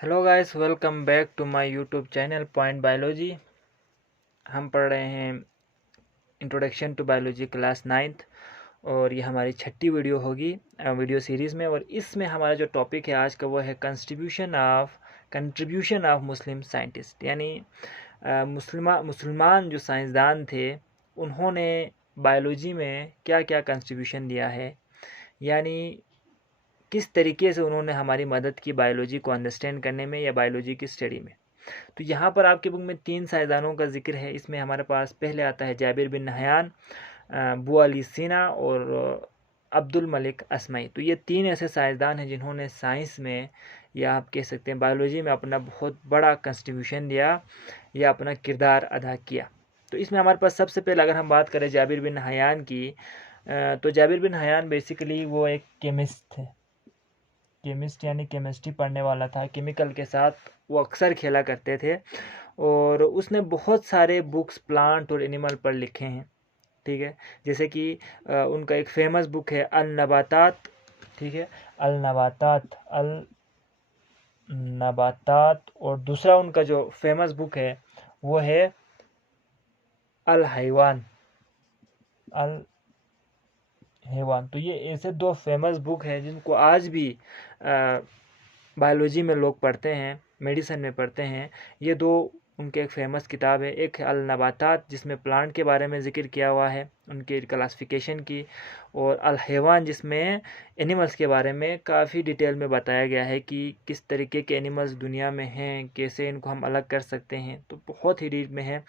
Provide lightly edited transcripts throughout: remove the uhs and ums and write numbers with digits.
Hello guys, welcome back to my YouTube channel Point Biology. हम पढ़ रहे हैं introduction to biology class 9th और ये हमारी छठी वीडियो होगी वीडियो सीरीज़ में। और इसमें हमारा जो टॉपिक है आज का वो है कंट्रीब्यूशन ऑफ मुस्लिम साइंटिस्ट, यानी मुसलमान जो साइंसदान थे उन्होंने बायोलॉजी में क्या क्या कंट्रीब्यूशन दिया है, यानी किस तरीके से उन्होंने हमारी मदद की बायोलॉजी को अंडरस्टैंड करने में या बायोलॉजी की स्टडी में। तो यहाँ पर आपके बुक में 3 साइंसदानों का जिक्र है। इसमें हमारे पास पहले आता है जाबिर बिन नहयान, बू अली सीना और अब्दुल मलिक असमई। तो ये 3 ऐसे साइंसदान हैं जिन्होंने साइंस में या आप कह सकते हैं बायोलॉजी में अपना बहुत बड़ा कंट्रीब्यूशन दिया या अपना किरदार अदा किया। तो इसमें हमारे पास सबसे पहले अगर हम बात करें जाबिर बिन नहयान की, तो जाबिर बिन नहयान बेसिकली वो एक केमिस्ट थे। केमिस्ट यानी केमिस्ट्री पढ़ने वाला था, केमिकल के साथ वो अक्सर खेला करते थे और उसने बहुत सारे बुक्स प्लांट और एनिमल पर लिखे हैं। ठीक है, जैसे कि उनका एक फेमस बुक है अल नबातात। ठीक है, अल नबातात और दूसरा उनका जो फेमस बुक है वो है अल हैवान। तो ये ऐसे 2 फेमस बुक हैं जिनको आज भी बायोलॉजी में लोग पढ़ते हैं, मेडिसिन में पढ़ते हैं। ये 2 उनके एक फ़ेमस किताब है। एक है अल नबातात जिसमें प्लांट के बारे में ज़िक्र किया हुआ है, उनके क्लासिफिकेशन की, और अल हैवान जिसमें एनिमल्स के बारे में काफ़ी डिटेल में बताया गया है कि किस तरीके के एनिमल्स दुनिया में हैं, कैसे इनको हम अलग कर सकते हैं। तो बहुत ही डीप में है।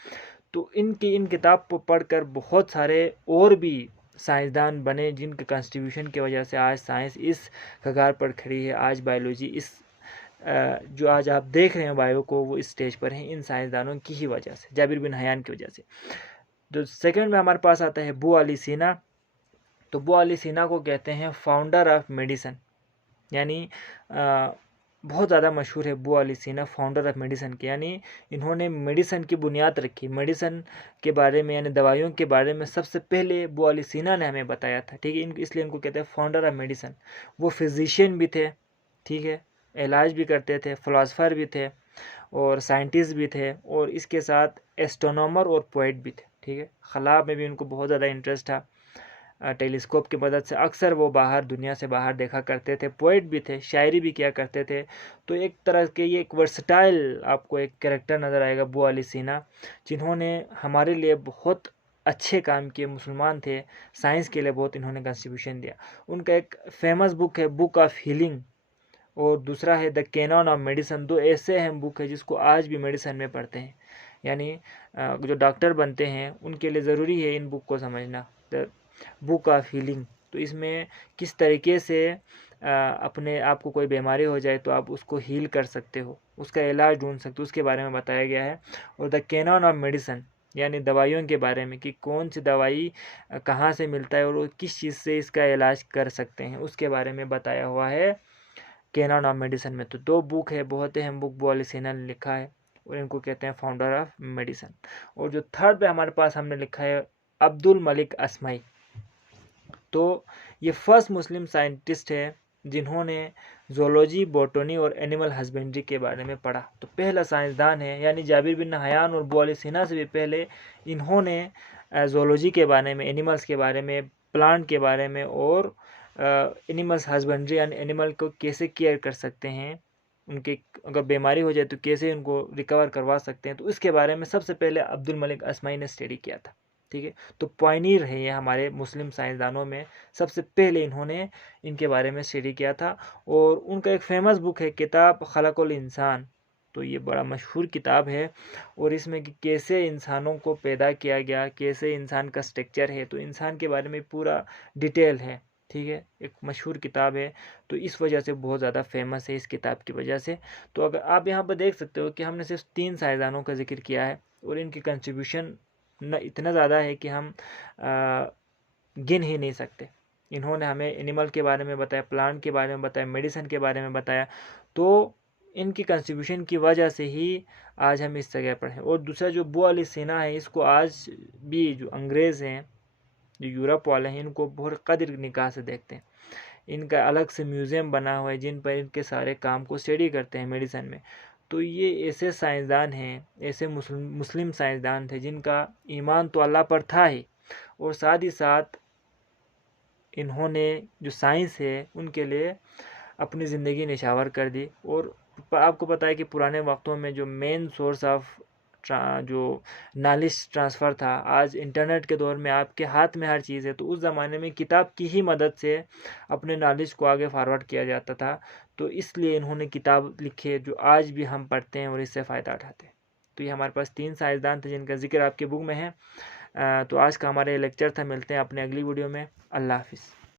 तो इन किताब को पढ़कर बहुत सारे और भी साइंसदान बने जिनके कंट्रीब्यूशन की वजह से आज साइंस इस कगार पर खड़ी है। आज बायोलॉजी इस जो आज आप देख रहे हैं बायो को, वो इस स्टेज पर हैं इन साइंसदानों की ही वजह से, जाबिर बिन हयान की वजह से। जो सेकंड में हमारे पास आता है बू अली सीना। तो बू अली सीना को कहते हैं फाउंडर ऑफ मेडिसिन, यानी बहुत ज़्यादा मशहूर है बू अली सीना फाउंडर ऑफ मेडिसिन के, यानी इन्होंने मेडिसिन की बुनियाद रखी। मेडिसिन के बारे में यानी दवाइयों के बारे में सबसे पहले बू अली सीना ने हमें बताया था। ठीक है, इसलिए इनको कहते हैं फाउंडर ऑफ मेडिसिन। वो फिजिशियन भी थे, ठीक है, इलाज भी करते थे, फ़िलासफ़र भी थे और साइंटिस्ट भी थे, और इसके साथ एस्ट्रोनॉमर और पोइट भी थे। ठीक है, खला में भी उनको बहुत ज़्यादा इंटरेस्ट था। टेलीस्कोप की मदद से अक्सर वो बाहर दुनिया से बाहर देखा करते थे। पोइट भी थे, शायरी भी किया करते थे। तो एक तरह के ये एक वर्सटाइल आपको एक कैरेक्टर नज़र आएगा बू अली सीना, जिन्होंने हमारे लिए बहुत अच्छे काम किए। मुसलमान थे, साइंस के लिए बहुत इन्होंने कंट्रीब्यूशन दिया। उनका एक फेमस बुक है बुक ऑफ हीलिंग और दूसरा है द कैनन ऑफ मेडिसिन। 2 ऐसे अहम बुक है जिसको आज भी मेडिसिन में पढ़ते हैं, यानी जो डॉक्टर बनते हैं उनके लिए ज़रूरी है इन बुक को समझना। द बुक ऑफ हीलिंग, तो इसमें किस तरीके से अपने आप को कोई बीमारी हो जाए तो आप उसको हील कर सकते हो, उसका इलाज ढूंढ सकते हो, उसके बारे में बताया गया है। और द कैनन ऑफ मेडिसिन, यानी दवाइयों के बारे में कि कौन सी दवाई कहाँ से मिलता है और किस चीज़ से इसका इलाज कर सकते हैं, उसके बारे में बताया हुआ है कैनन ऑफ मेडिसिन में। तो 2 बुक है, बहुत अहम बुक बू अली सीना ने लिखा है और इनको कहते हैं फाउंडर ऑफ मेडिसिन। और जो थर्ड पे हमारे पास हमने लिखा है अब्दुल मलिक असमई। तो ये फर्स्ट मुस्लिम साइंटिस्ट है जिन्होंने जोलॉजी, बॉटनी और एनिमल हस्बेंड्री के बारे में पढ़ा। तो पहला साइंसदान है, यानी जाबिर बिन नहयान और बू अली सीना से भी पहले इन्होंने जोलॉजी के बारे में, एनिमल्स के बारे में, प्लांट के बारे में और एनिमल्स हस्बेंड्री यानी एनिमल को कैसे केयर कर सकते हैं, उनके अगर बीमारी हो जाए तो कैसे उनको रिकवर करवा सकते हैं, तो इसके बारे में सबसे पहले अब्दुल मलिक असमई ने स्टडी किया था। ठीक है, तो पॉइनियर है ये हमारे मुस्लिम साइंसदानों में, सबसे पहले इन्होंने इनके बारे में स्टडी किया था। और उनका एक फेमस बुक है किताब खलकुल इंसान। तो ये बड़ा मशहूर किताब है और इसमें कि कैसे इंसानों को पैदा किया गया, कैसे इंसान का स्ट्रक्चर है, तो इंसान के बारे में पूरा डिटेल है। ठीक है, एक मशहूर किताब है, तो इस वजह से बहुत ज़्यादा फेमस है इस किताब की वजह से। तो अगर आप यहाँ पर देख सकते हो कि हमने सिर्फ 3 साइंसदानों का जिक्र किया है और इनकी कंट्रीब्यूशन न इतना ज़्यादा है कि हम गिन ही नहीं सकते। इन्होंने हमें एनिमल के बारे में बताया, प्लांट के बारे में बताया, मेडिसिन के बारे में बताया। तो इनकी कंट्रीब्यूशन की वजह से ही आज हम इस जगह पर हैं। और दूसरा जो बू अली सीना है, इसको आज भी जो अंग्रेज़ हैं, जो यूरोप वाले हैं, इनको बहुत कदर निगाह से देखते हैं। इनका अलग से म्यूज़ियम बना हुआ है जिन पर इनके सारे काम को स्टडी करते हैं मेडिसिन में। तो ये ऐसे साइंसदान हैं, ऐसे मुस्लिम साइंसदान थे जिनका ईमान तो अल्लाह पर था ही, और साथ ही साथ इन्होंने जो साइंस है उनके लिए अपनी ज़िंदगी निछावर कर दी। और आपको पता है कि पुराने वक्तों में जो मेन सोर्स ऑफ जो नॉलेज ट्रांसफ़र था, आज इंटरनेट के दौर में आपके हाथ में हर चीज़ है, तो उस ज़माने में किताब की ही मदद से अपने नॉलेज को आगे फॉरवर्ड किया जाता था। तो इसलिए इन्होंने किताब लिखे जो आज भी हम पढ़ते हैं और इससे फ़ायदा उठाते हैं। तो ये हमारे पास 3 साइंसदान थे जिनका जिक्र आपके बुक में है। तो आज का हमारा ये लेक्चर था। मिलते हैं अपने अगली वीडियो में। अल्लाह हाफ़िज़।